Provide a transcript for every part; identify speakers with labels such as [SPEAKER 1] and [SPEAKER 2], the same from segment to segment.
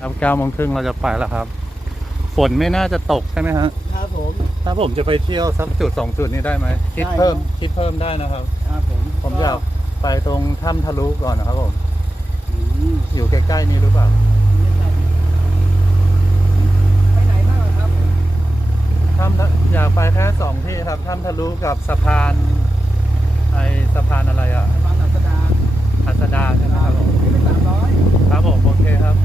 [SPEAKER 1] ครับเก้าโมงครึ่งเราจะไปแล้วครับ ฝนไม่น่าจะตกใช่ไหมฮะ
[SPEAKER 2] ครับผม
[SPEAKER 1] ถ้าผมจะไปเที่ยวสักจุดสองจุดนี้ได้ไหม คิด
[SPEAKER 2] ได้
[SPEAKER 1] เพิ่ม
[SPEAKER 2] ครับ
[SPEAKER 1] คิดเพิ่มได้นะครับ
[SPEAKER 2] ครับผม
[SPEAKER 1] ผมอยากไปตรงถ้ำทะลุก่อนนะครับผม
[SPEAKER 2] อืม
[SPEAKER 1] อยู่ใกล้ๆนี้หรือเปล่า
[SPEAKER 2] ไปไหนบ้างครับ
[SPEAKER 1] ถ้ำทะอยากไปแค่สองที่ครับถ้ำทะลุกับสะพานไอสะพานอะไรอะ
[SPEAKER 2] บางอัสดา
[SPEAKER 1] อัสดาใช่ไหมครับผม
[SPEAKER 2] นี่เป็นสามร้อย
[SPEAKER 1] ครับผมโอเคครับ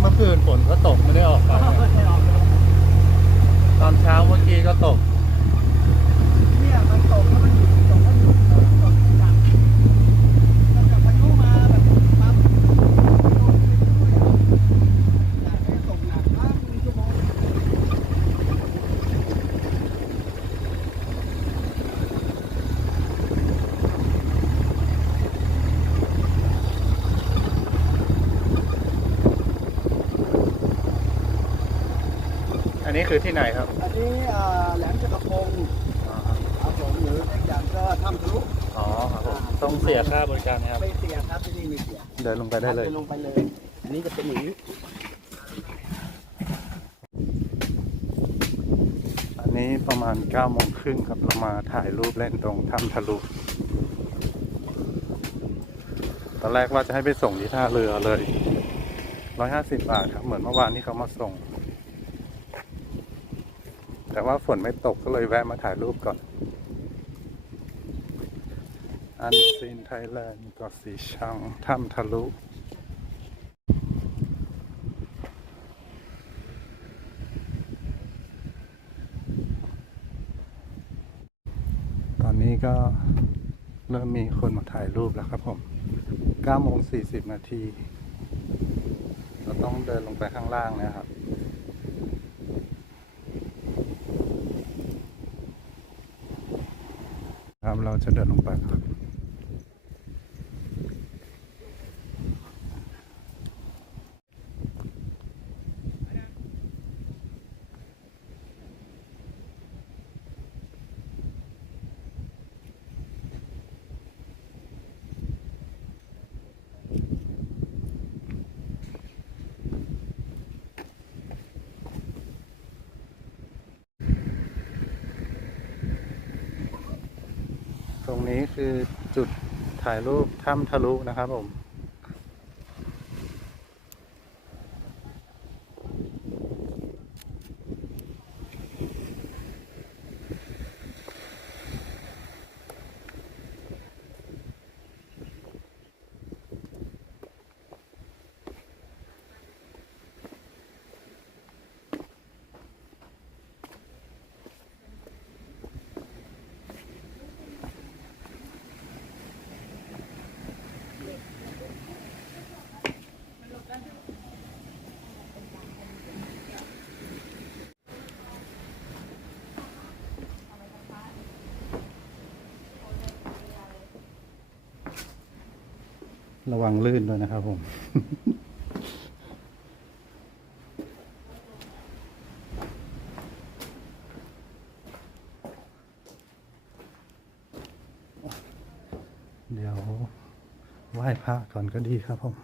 [SPEAKER 1] เมื่อคืนฝนก็ตกไม่ได้ออกไปตอนเช้าเมื่อกี้ก็ตก
[SPEAKER 2] เนี่ยมันตกแล้วมันหยุดตกแล้วหยุดตกหนักตั้งแต่พายุมาแบบปั๊บอยากให้ตกหนักมากมีชั่วโมง
[SPEAKER 1] อันนี้ คือที่ไหนครับ
[SPEAKER 2] อันนี้อ่าแหลมจักรพงศ์ครับผมหรือเรียกอย่างก็ถ้ำทะลุ
[SPEAKER 1] อ๋อครับผมต้องเสียค่าบริการนะครับ
[SPEAKER 2] ไม่เสียครับที่นี่ไม่เสีย
[SPEAKER 1] เดินลงไปได้เลย
[SPEAKER 2] ดินลงไปเลย อันนี้จะเป็นอย่างนี้
[SPEAKER 1] อันนี้ประมาณ9ก้าโมงครึ่งครับเรามาถ่ายรูปเล่นตรงถ้ำทะลุ ตอนแรกว่าจะให้ไปส่งที่ท่าเรือเลย 150 บาทครับ เหมือนเมื่อวานที่เขามาส่ง แต่ว่าฝนไม่ตกก็เลยแวะมาถ่ายรูปก่อน อันซีนไทยแลนด์เกาะสีชังถ้ำทะลุตอนนี้ก็เริ่มมีคนมาถ่ายรูปแล้วครับผม9โมง40 นาที เราต้องเดินลงไปข้างล่างนะครับ ครับเราจะเดินลงไปครับ คือจุดถ่ายรูปถ้ำทะลุนะครับผม ระวังลื่นด้วยนะครับผม เดี๋ยวไหว้พระก่อนก็ดีครับผม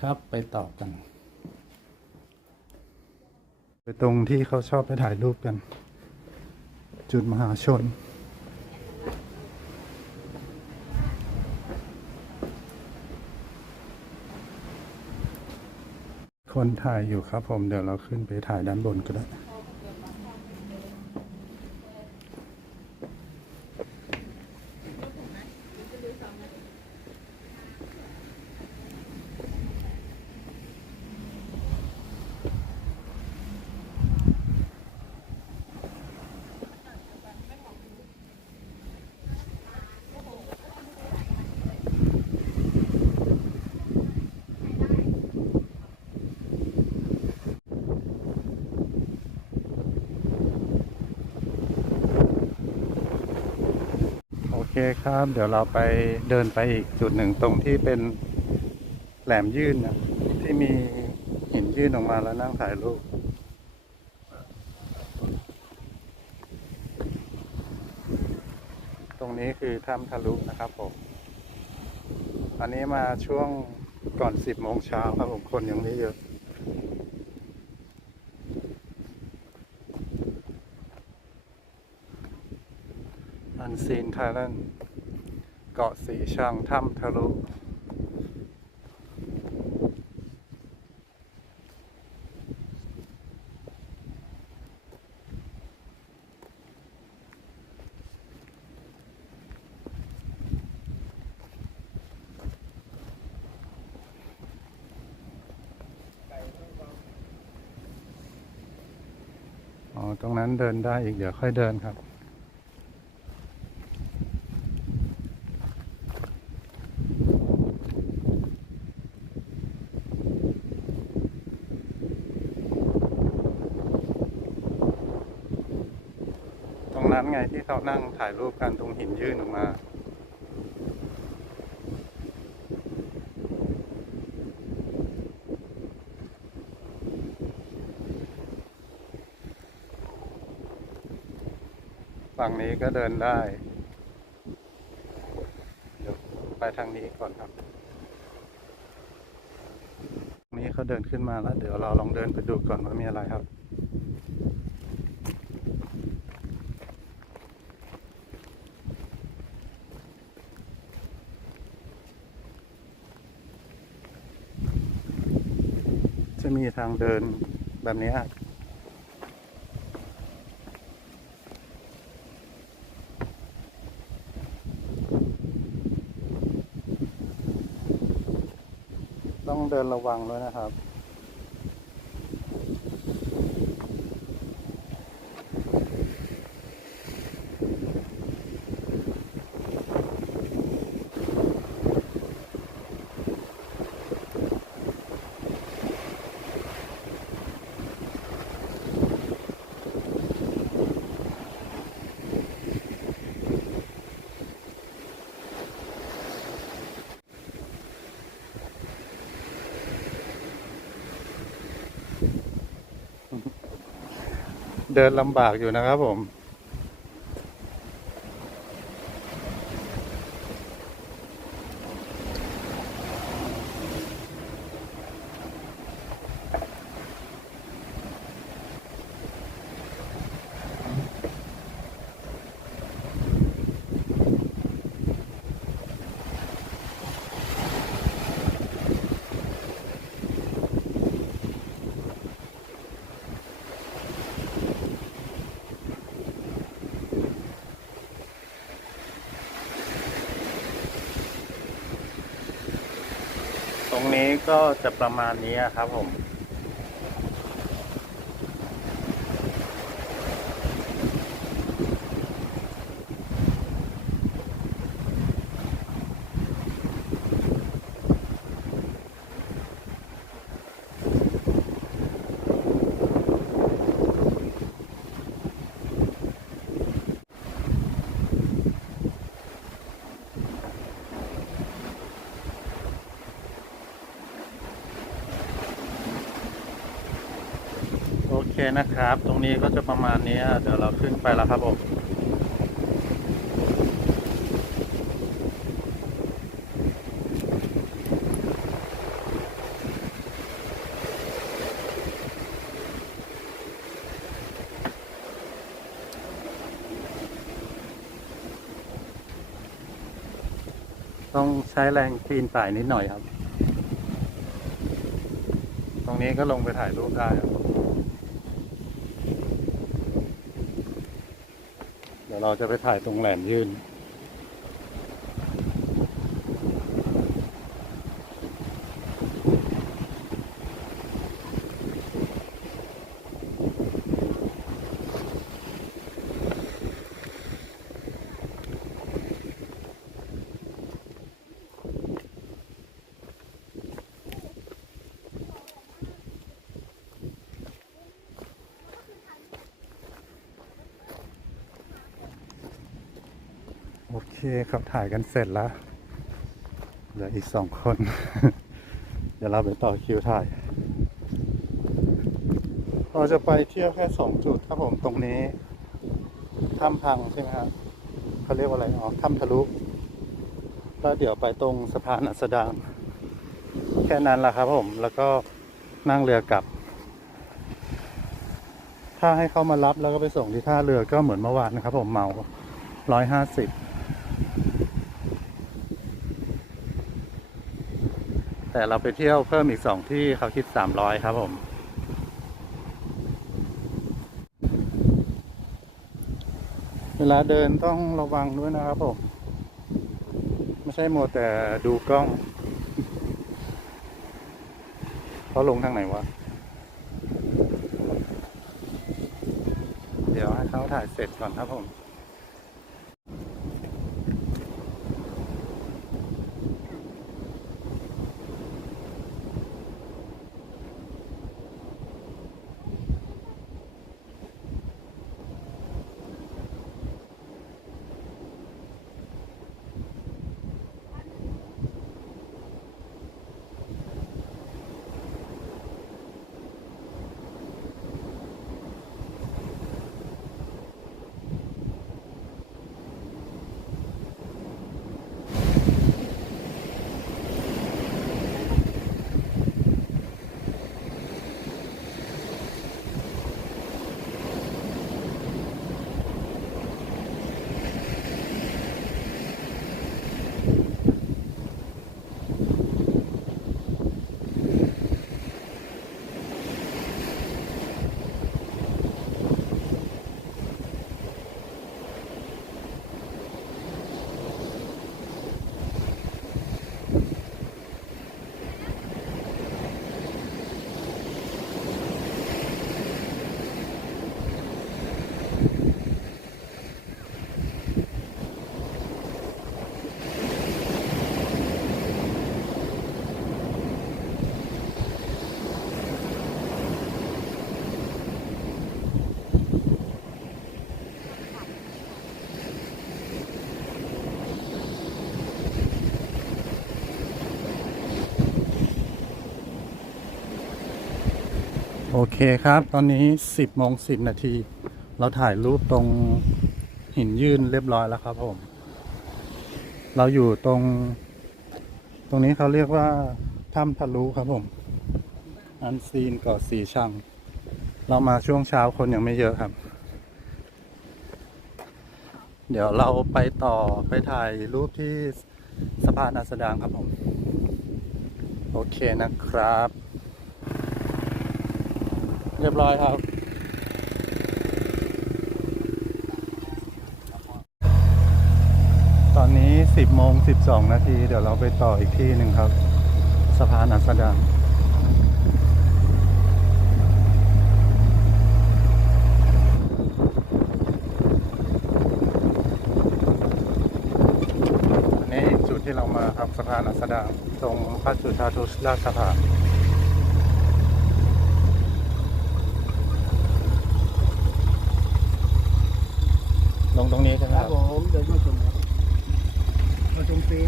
[SPEAKER 1] ครับไปต่อกัน ไปตรงที่เขาชอบไปถ่ายรูปกัน จุดมหาชน คนถ่ายอยู่ครับผมเดี๋ยวเราขึ้นไปถ่ายด้านบนก็ได้ เคครับ เดี๋ยวเราไปเดินไปอีกจุดหนึ่งตรงที่เป็นแหลมยื่นนะที่มีหินยื่นออกมาแล้วนั่งถ่ายรูปตรงนี้คือถ้ำทะลุนะครับผม อันนี้มาช่วงก่อนสิบโมงเช้าครับผมคนยังไม่เยอะ อั นซีนไทยแลนด์เกาะสีชังถ้ำทะลุอ๋อตรงนั้นเดินได้อีกเดี๋ยวค่อยเดินครับ ตรงนั้นไงที่เขานั่งถ่าย รูปกันตรงหินยื่นออกมา ฝั่งนี้ก็เดินได้เดี๋ยวไปทางนี้ก่อนครับตรงนี้เขาเดินขึ้นมาแล้ว เดี๋ยวเราลองเดินไปดูก่อนว่ามีอะไรครับ มีทางเดินแบบนี้ต้องเดินระวังด้วยนะครับ เดินลำบากอยู่นะครับผม รงนี้ก็จะประมาณนี้ครับผม นะครับ ตรงนี้ก็จะประมาณนี้เดี๋ยวเราขึ้นไปแล้วครับผมต้องใช้แรงปีนป่ายนิดหน่อยครับ ตรงนี้ก็ลงไปถ่ายรูปได้ครับ เดี๋ ยวเราจะไปถ่ายตรงแหลมยื่น ครับถ่ายกันเสร็จแล้วเหลืออีกสองคน เดี๋ยวเราไปต่อคิวถ่ายเราจะไปเที่ยวแค่สองจุดครับผมตรงนี้ถ้ำพังใช่ไหมครับเขาเรียกว่าอะไรอ๋อถ้ำทะลุแล้วเดี๋ยวไปตรงสะพานอัสดาง แค่นั้นแหละครับผมแล้วก็นั่งเรือกลับ ถ้าให้เขามารับแล้วก็ไปส่งที่ท่าเรือก็เหมือนเมื่อวานนะครับผมเมาร้อยห้าสิบ แต่เราไปเที่ยวเพิ่มอีกสองที่เขาคิดสามร้อยครับผมเวลาเดินต้องระวังด้วยนะครับผม ไม่ใช่มัวแต่ดูกล้องเขาลงทางไหนวะ เดี๋ยวให้เขาถ่ายเสร็จก่อนครับผม เคครับตอนนี้ 10โมง10 นาที เราถ่ายรูปตรงหินยื่นเรียบร้อยแล้วครับผม เราอยู่ตรง ตรงนี้เขาเรียกว่าถ้ำทะลุครับผม อันซีนเกาะสีชัง เรามาช่วงเช้าคนยังไม่เยอะครับ เดี๋ยวเราไปต่อไปถ่ายรูปที่สะพานอัสดางครับผม โอเคนะครับ เรียบร้อยครับ ตอนนี้ 10โมง12 นาที เดี๋ยวเราไปต่ออีกที่หนึ่งครับ สะพานอัสดางนี่จุดที่เรามาครับสะพานอัสดางตรงพระจุฑาทุชราชสถาน ลงตรงนี้ใช่ไหม
[SPEAKER 2] ครับผมเดินมาชมครับมาชมฟรี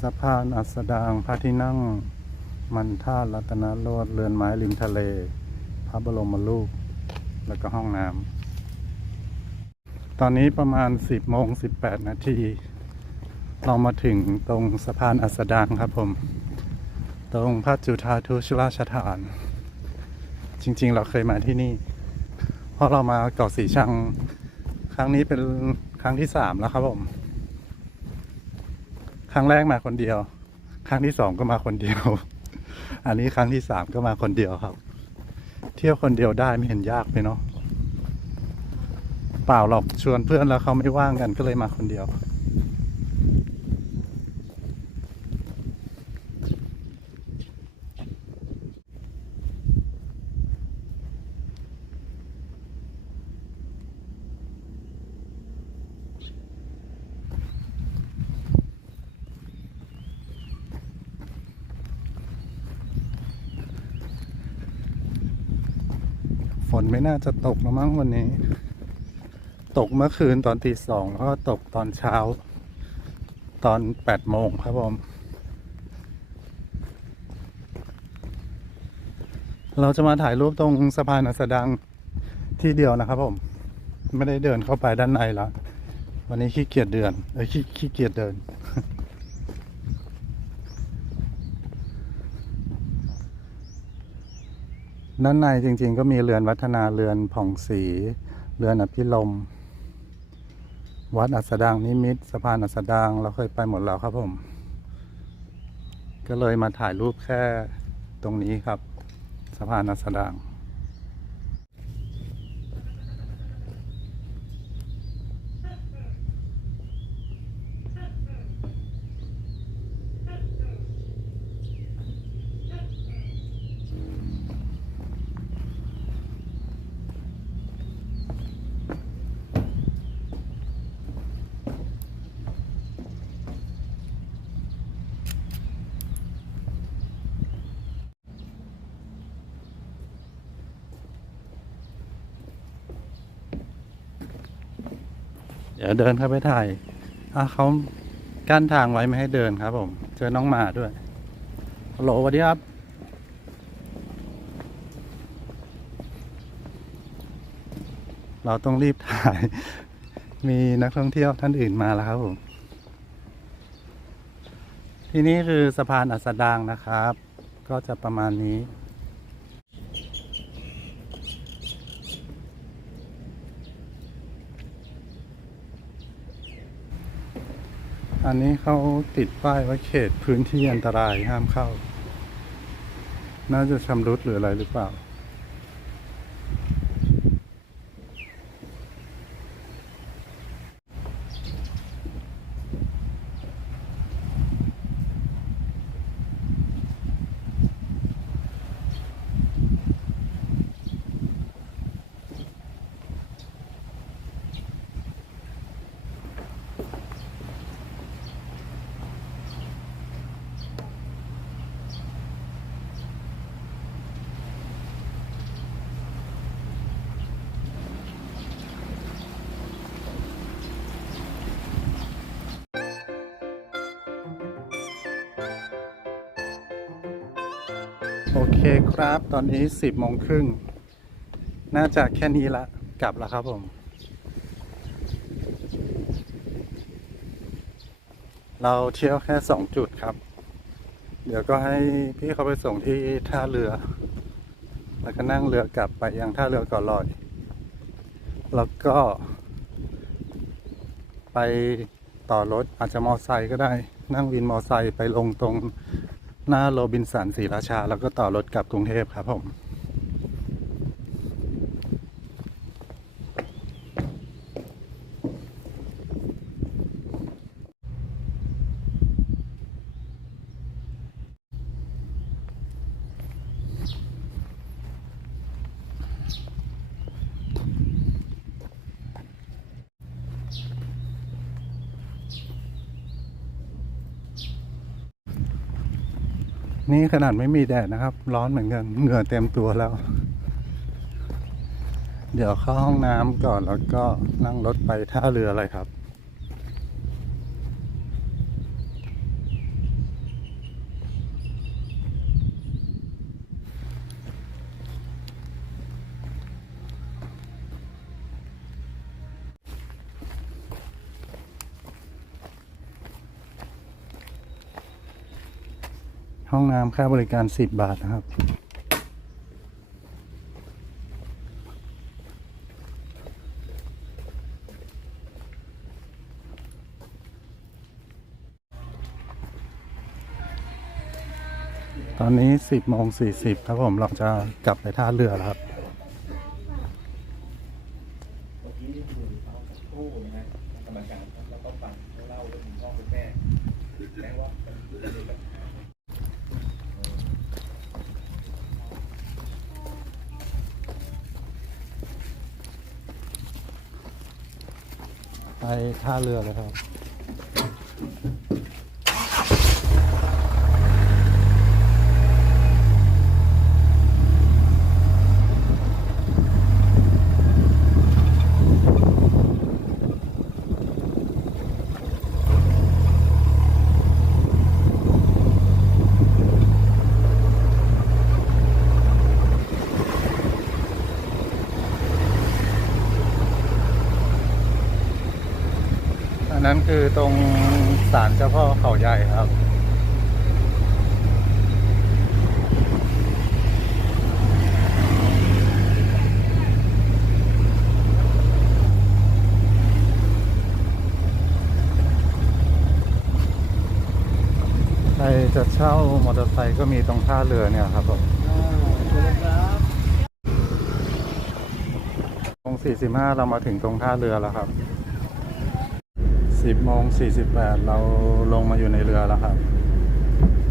[SPEAKER 1] สะพานอัสดางพระที่นั่ง มันท่าตุรัตนโรดเรือนไม้ริมทะเล พระบรมรูป แล้วก็ห้องน้ำ ตอนนี้ประมาณ 10โมง18 นาที เรามาถึงตรงสะพานอัสดางครับผม ตรงพระจุฑาทุชราชฐาน จริงๆ เราเคยมาที่นี่ เพราะเรามาเกาะสีชัง ครั้งนี้เป็นครั้งที่สามแล้วครับผม ครั้งแรกมาคนเดียว ครั้งที่สองก็มาคนเดียว อันนี้ครั้งที่สามก็มาคนเดียวครับ เที่ยวคนเดียวได้ไม่เห็นยากเลยเนาะ เปล่าหรอกชวนเพื่อนแล้วเขาไม่ว่างกันก็เลยมาคนเดียว ฝนไม่น่าจะตกแล้วมั้งวันนี้ ตกเมื่อคืนตอนตีสองแล้วก็ตกตอนเช้า ตอนแปดโมงครับผมเราจะมาถ่ายรูปตรงสะพานอัสดังที่เดียวนะครับผม ไม่ได้เดินเข้าไปด้านในแล้ววันนี้ขี้เกียจเดินเอ้ยขี้ขี้เกียจเดิน ด้านในจริงๆก็มีเรือนวัฒนาเรือนผ่องศรีเรือนอภิลม วัดอัสดางนิมิตสะพานอัสดางเราเคยไปหมดแล้วครับผม ก็เลยมาถ่ายรูปแค่ตรงนี้ครับ สะพานอัสดาง ดี๋ยวเดินเข้าไปถ่ายอะเขากั้นทางไว้ไม่ให้เดินครับ ผมเจอน้องหมาด้วยฮัลโหลสวัสดีครับเราต้องรีบถ่าย มีนักท่องเที่ยวท่านอื่นมาแล้วครับผม ที่นี่คือสะพานอัสดางนะครับ ก็จะประมาณนี้ อันนี้เขาติดป้ายว่าเขตพื้นที่อันตรายห้ามเข้า น่าจะชำรุดหรืออะไรหรือเปล่า โอเคครับตอนนี้สิบโมงครึ่ง น่าจะแค่นี้ละกลับแล้วครับผมเราเที่ยวแค่สองจุดครับ เดี๋ยวก็ให้พี่เขาไปส่งที่ท่าเรือ แล้วก็นั่งเรือกลับไปยังท่าเรือเก่อลอย แล้วก็ ไปต่อรถอาจจะมอไซค์ก็ได้ นั่งวินมอไซค์ไปลงตรง หน้าโรบินสันศรีราชา แล้วก็ต่อรถกลับกรุงเทพครับผม นี้ขนาดไม่มีแดดนะครับ ร้อนเหมือนกันเหงื่อเต็มตัวแล้ว เดี๋ยวเข้าห้องน้ำก่อนแล้วก็นั่งรถไปท่าเรือเลยครับ ห้องน้ำค่าบริการสิบบาทนะครับ ตอนนี้สิบโมงสี่สิบครับผมเราจะกลับไปท่าเรือแล้วครับ
[SPEAKER 3] กู้นะกรรมการครับแล้วก็ฟังเขาเล่าเรื่องคุณพ่อคุณแม่แม้ว่ามันจะมีปัญหา
[SPEAKER 1] ไปท่าเรือเลยครับ นั้นคือตรงศาลเจ้าพ่อเขาใหญ่ครับ ใครจะเช่ามอ เตอร์ไซค์ก็มีตรงท่าเรือเนี่ยครับผม
[SPEAKER 2] อ่าเชิญเลยครับ
[SPEAKER 1] โมง45 เรามาถึงตรงท่าเรือแล้วครับ 10โมง48 เราลงมาอยู่ในเรือแล้วครับ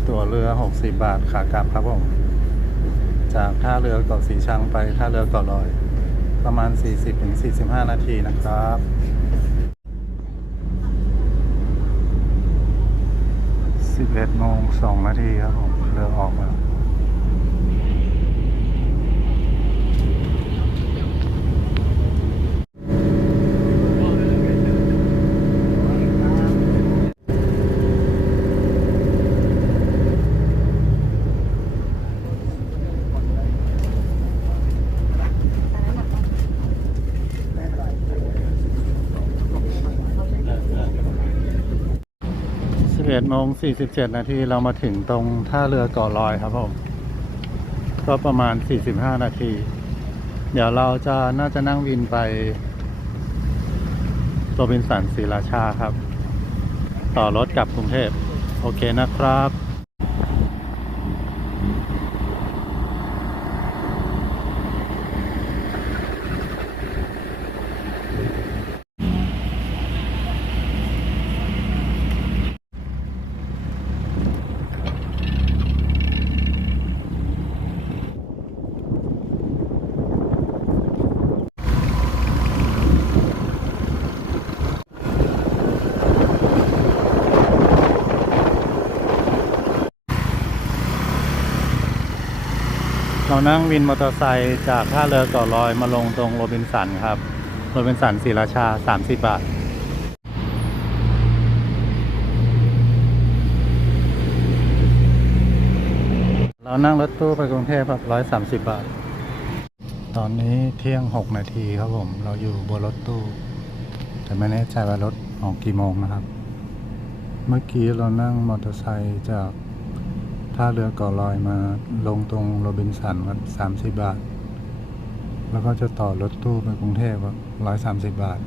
[SPEAKER 1] ตั๋วเรือ 60 บาทขากลับครับผม จากท่าเรือเกาะสีชังไปท่าเรือเกาะลอย ประมาณ 40-45 นาทีนะครับ 11โมง2นาทีครับผมเรือออกแล้วโม ง 47 นาที เรามาถึงตรงท่าเรือเกาะลอยครับผม ก็ประมาณ 45 นาที เดี๋ยวเราจะน่าจะนั่งวินไปโรบินสันศรีราชาครับ ต่อรถกลับกรุงเทพ โอเคนะครับ นั่งวินมอเตอร์ไซค์จากท่าเรือเก่อลอยมาลงตรงโรบินสันครับ โรบินสันศรีราชา 30 บาทเรานั่งรถตู้ไปกรุงเทพครับ130บาท ตอนนี้เที่ยง6นาทีครับผม เราอยู่บนรถตู้ แต่ไม่แน่ใจว่ารถออกกี่โมงนะครับ เมื่อกี้เรานั่งมอเตอร์ไซค์จาก ท่าเรือเก่อลอยมาลงตรงโรบินสันครับสามสิบบาท แล้วก็จะต่อรถตู้ไปกรุงเทพร้อยสามสิบบาท